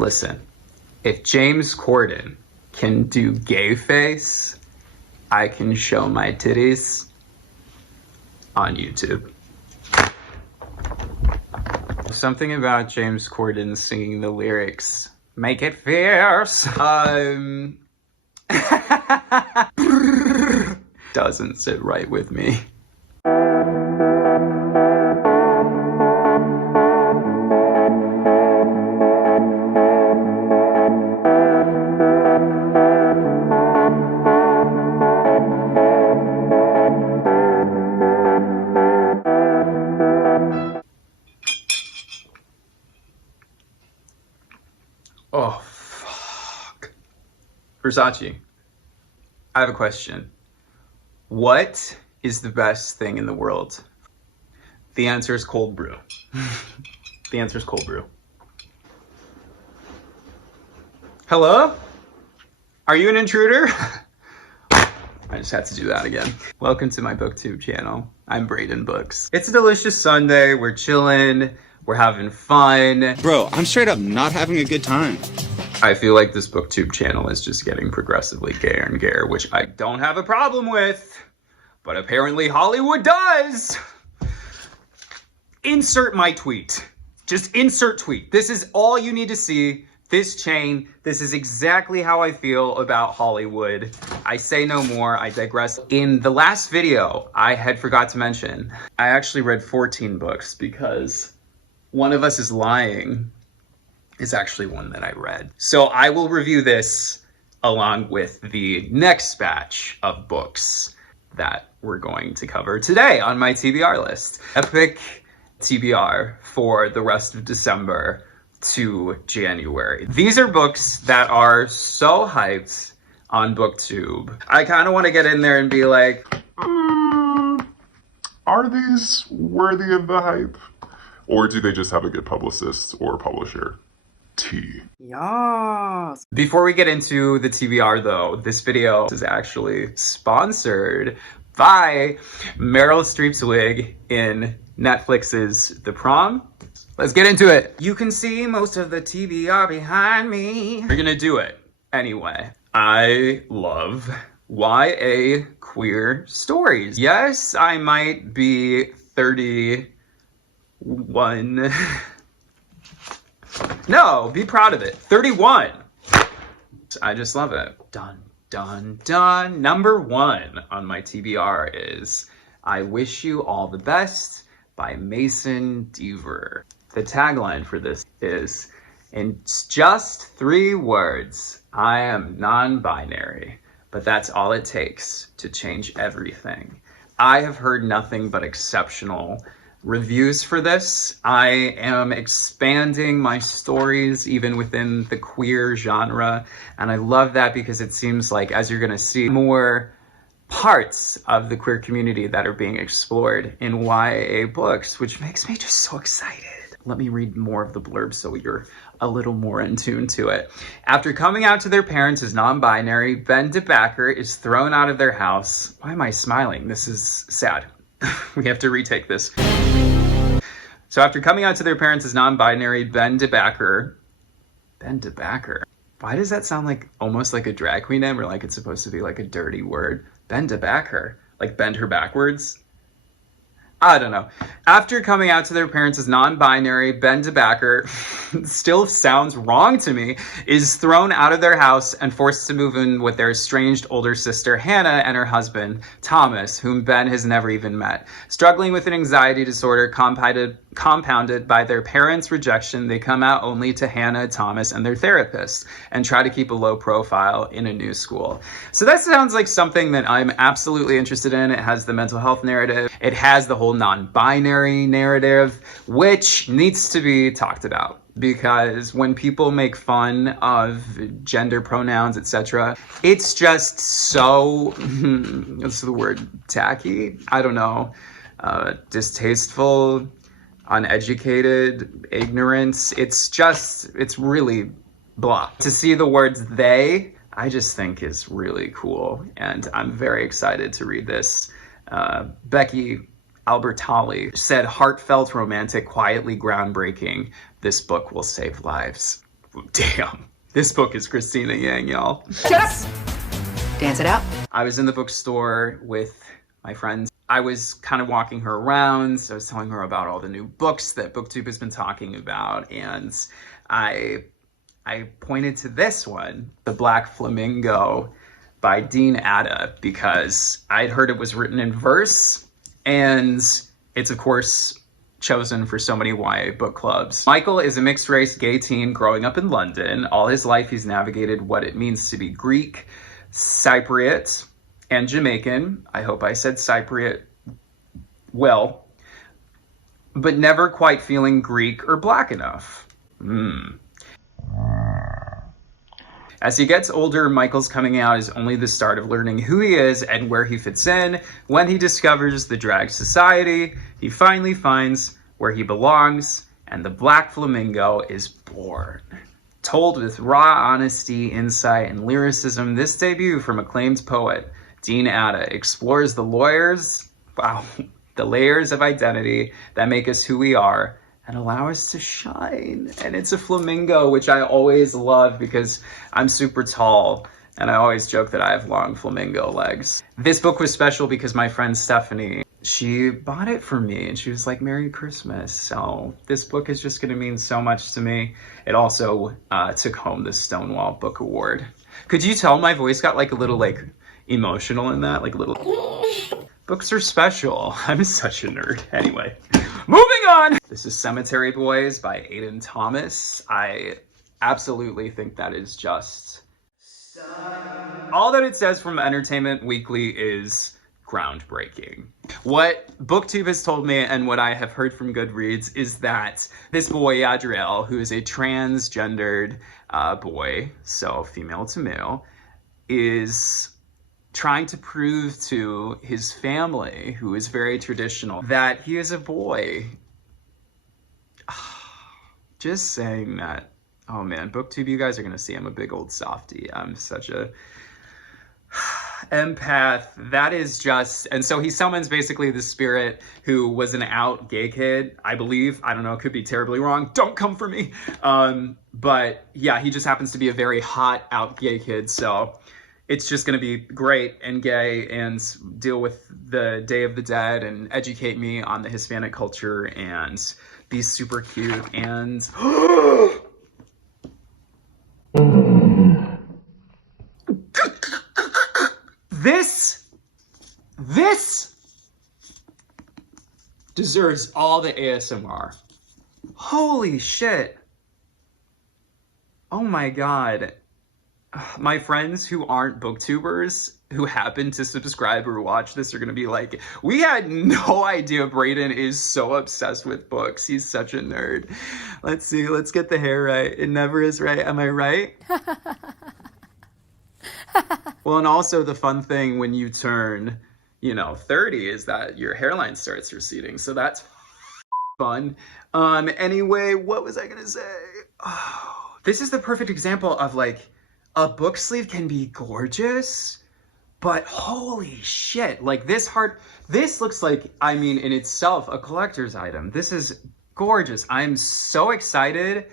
Listen, if James Corden can do gay face, I can show my titties on YouTube. Something about James Corden singing the lyrics, make it fierce, doesn't sit right with me. Oh, fuck. Versace, I have a question. What is the best thing in the world? The answer is cold brew. The answer is cold brew. Hello? Are you an intruder? I just had to do that again. Welcome to my booktube channel. I'm Braden Books. It's a delicious Sunday. We're chilling. We're having fun. Bro, I'm straight up not having a good time. I feel like this booktube channel is just getting progressively gayer and gayer, which I don't have a problem with, but apparently Hollywood does. Insert my tweet. Just insert tweet. This is all you need to see. This chain. This is exactly how I feel about Hollywood. I say no more. I digress. In the last video, I had forgot to mention, I actually read 14 books because One of Us is Lying is actually one that I read. So I will review this along with the next batch of books that we're going to cover today on my TBR list. Epic TBR for the rest of December to January. These are books that are so hyped on BookTube. I kind of want to get in there and be like, are these worthy of the hype? Or do they just have a good publicist or publisher? Tea. yes. Before we get into the TBR though, this video is actually sponsored by Meryl Streep's wig in Netflix's The Prom. Let's get into it. You can see most of the TBR behind me. We're gonna do it anyway. I love YA queer stories. Yes, I might be 31. No, be proud of it. 31. I just love it. Dun, dun, dun. Number 1 on my TBR is I Wish You All the Best by Mason Deaver. The tagline for this is, in just 3 words, I am non-binary, but that's all it takes to change everything. I have heard nothing but exceptional reviews for this. I am expanding my stories even within the queer genre, and I love that because it seems like, as you're gonna see, more parts of the queer community that are being explored in YA books, which makes me just so excited. Let me read more of the blurb so you're a little more in tune to it. After coming out to their parents as non-binary, Ben DeBacker is thrown out of their house. Why am I smiling? This is sad. We have to retake this. So after coming out to their parents as non-binary, Ben DeBacker. Why does that sound like almost like a drag queen name, or like it's supposed to be like a dirty word? Ben DeBacker. Like bend her backwards? I don't know. After coming out to their parents as non-binary, Ben DeBacker, still sounds wrong to me, is thrown out of their house and forced to move in with their estranged older sister, Hannah, and her husband, Thomas, whom Ben has never even met. Struggling with an anxiety disorder compounded by their parents' rejection, they come out only to Hannah, Thomas, and their therapist, and try to keep a low profile in a new school. So that sounds like something that I'm absolutely interested in. It has the mental health narrative. It has the whole non-binary narrative, which needs to be talked about, because when people make fun of gender pronouns, etc., it's just so, what's the word, tacky? I don't know, distasteful, uneducated, ignorance. It's really blah. To see the words they, I just think is really cool, and I'm very excited to read this. Becky Albertalli said, heartfelt, romantic, quietly groundbreaking. This book will save lives. Damn. This book is Christina Yang, y'all. Shut up! Dance it out. I was in the bookstore with my friends. I was kind of walking her around. So I was telling her about all the new books that BookTube has been talking about. And I pointed to this one, The Black Flamingo by Dean Atta, because I'd heard it was written in verse. And it's, of course, chosen for so many YA book clubs. Michael is a mixed-race gay teen growing up in London. All his life, he's navigated what it means to be Greek, Cypriot, and Jamaican. I hope I said Cypriot well, but never quite feeling Greek or black enough. As he gets older, Michael's coming out is only the start of learning who he is and where he fits in. When he discovers the drag society, he finally finds where he belongs, and the Black Flamingo is born. Told with raw honesty, insight, and lyricism, this debut from acclaimed poet Dean Atta explores the layers of identity that make us who we are and allow us to shine. And it's a flamingo, which I always love because I'm super tall and I always joke that I have long flamingo legs. This book was special because my friend Stephanie, she bought it for me and she was like, Merry Christmas. So this book is just gonna mean so much to me. It also took home the Stonewall Book Award. Could you tell my voice got like a little like emotional in that? Like a little... Books are special. I'm such a nerd. Anyway, moving on. This is Cemetery Boys by Aiden Thomas. I absolutely think that is just... all that it says from Entertainment Weekly is groundbreaking. What BookTube has told me and what I have heard from Goodreads is that this boy, Adriel, who is a transgendered boy, so female to male, is trying to prove to his family, who is very traditional, that he is a boy. Just saying that. Oh man, BookTube, you guys are gonna see I'm a big old softie. I'm such a empath. That is just... and so he summons basically the spirit who was an out gay kid, I believe. I don't know, it could be terribly wrong. Don't come for me. But yeah, he just happens to be a very hot out gay kid. So it's just going to be great and gay and deal with the Day of the Dead and educate me on the Hispanic culture and be super cute and... This deserves all the ASMR. Holy shit. Oh my God. My friends who aren't booktubers who happen to subscribe or watch this are gonna be like, we had no idea Braden is so obsessed with books. He's such a nerd. Let's see, let's get the hair right. It never is right, am I right? Well, and also the fun thing when you turn, 30 is that your hairline starts receding. So that's fun. Anyway, what was I gonna say? Oh, this is the perfect example of like, a book sleeve can be gorgeous, but holy shit, like this looks like, in itself, a collector's item. This is gorgeous. I'm so excited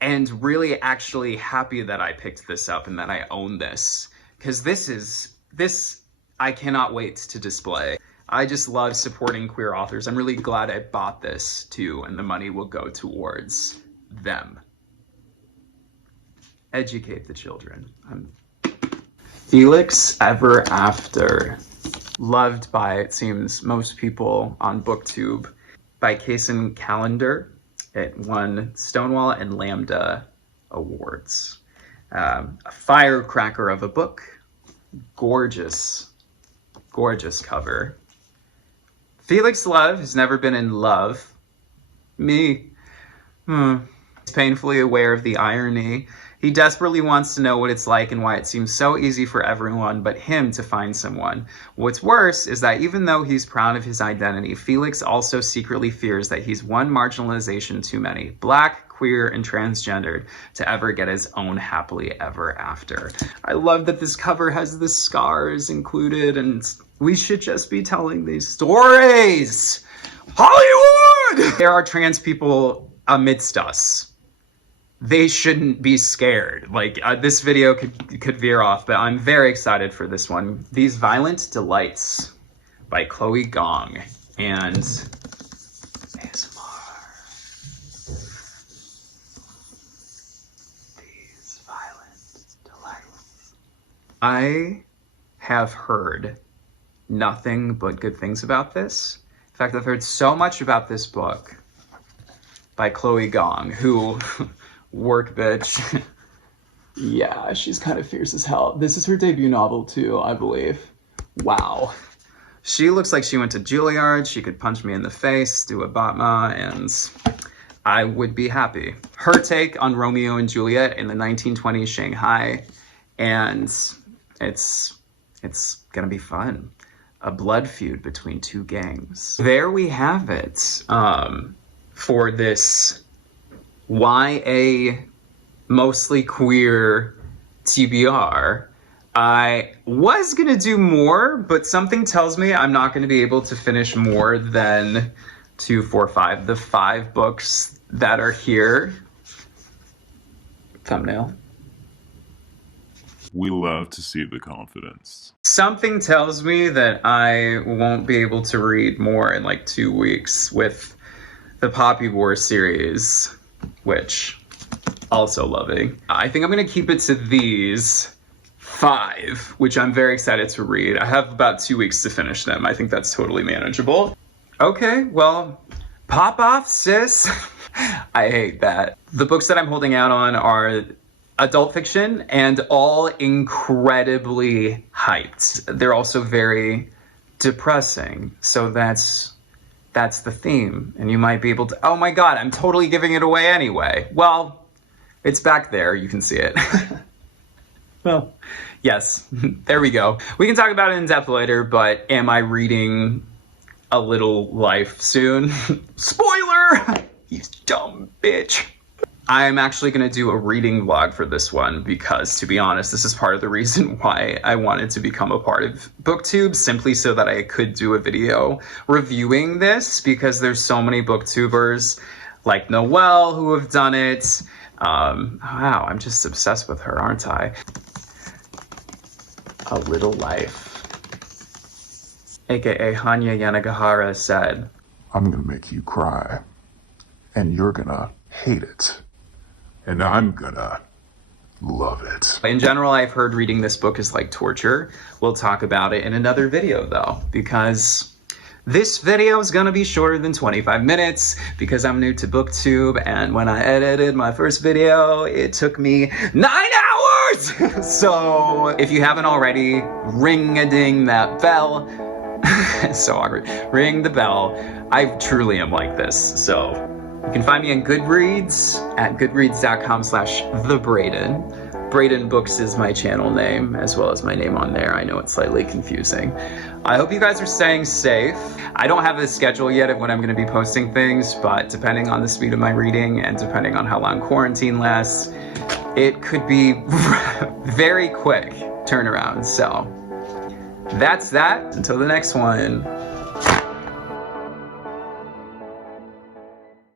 and really actually happy that I picked this up and that I own this, because this I cannot wait to display. I just love supporting queer authors. I'm really glad I bought this too, and the money will go towards them. Educate the children. Felix Ever After. Loved by, it seems, most people on BookTube. By Kason Callender. It won Stonewall and Lambda awards. A firecracker of a book. Gorgeous, gorgeous cover. Felix Love has never been in love. Me. He's painfully aware of the irony. He desperately wants to know what it's like and why it seems so easy for everyone but him to find someone. What's worse is that even though he's proud of his identity, Felix also secretly fears that he's one marginalization too many, Black, queer, and transgendered, to ever get his own happily ever after. I love that this cover has the scars included, and we should just be telling these stories. Hollywood! There are trans people amidst us. they shouldn't be scared. Like, this video could veer off, but I'm very excited for this one. These Violent Delights by Chloe Gong and ASMR. These Violent Delights. I have heard nothing but good things about this. In fact, I've heard so much about this book by Chloe Gong, who, work bitch. Yeah, she's kind of fierce as hell. This is her debut novel too, I believe. Wow. She looks like she went to Juilliard. She could punch me in the face, do a batma, and I would be happy. Her take on Romeo and Juliet in the 1920s Shanghai, and it's gonna be fun. A blood feud between two gangs. There we have it. For this YA mostly queer TBR. I was gonna do more, but something tells me I'm not gonna be able to finish more than 2, 4, 5, the 5 books that are here. Thumbnail. We love to see the confidence. Something tells me that I won't be able to read more in like 2 weeks with the Poppy War series, which also loving. I think I'm gonna keep it to these 5, which I'm very excited to read. I have about 2 weeks to finish them. I think that's totally manageable. Okay, well, pop off, sis. I hate that. The books that I'm holding out on are adult fiction and all incredibly hyped. They're also very depressing, so that's the theme, and you might be able to, oh my god, I'm totally giving it away anyway. Well, it's back there, you can see it. Well, yes, there we go. We can talk about it in depth later, but am I reading A Little Life soon? Spoiler! You dumb bitch. I'm actually going to do a reading vlog for this one because, to be honest, this is part of the reason why I wanted to become a part of BookTube, simply so that I could do a video reviewing this, because there's so many booktubers like Noelle who have done it. Wow, I'm just obsessed with her, aren't I? A Little Life. AKA Hanya Yanagihara said, I'm gonna make you cry, and you're gonna hate it. And I'm gonna love it. In general, I've heard reading this book is like torture. We'll talk about it in another video though, because this video is gonna be shorter than 25 minutes because I'm new to BookTube, and when I edited my first video, it took me 9 hours! So if you haven't already, ring-a-ding that bell. So awkward. Ring the bell. I truly am like this, so. You can find me on Goodreads at goodreads.com/thebraden. Braden Books is my channel name, as well as my name on there. I know it's slightly confusing. I hope you guys are staying safe. I don't have a schedule yet of when I'm going to be posting things, but depending on the speed of my reading and depending on how long quarantine lasts, it could be very quick turnaround. So that's that. Until the next one.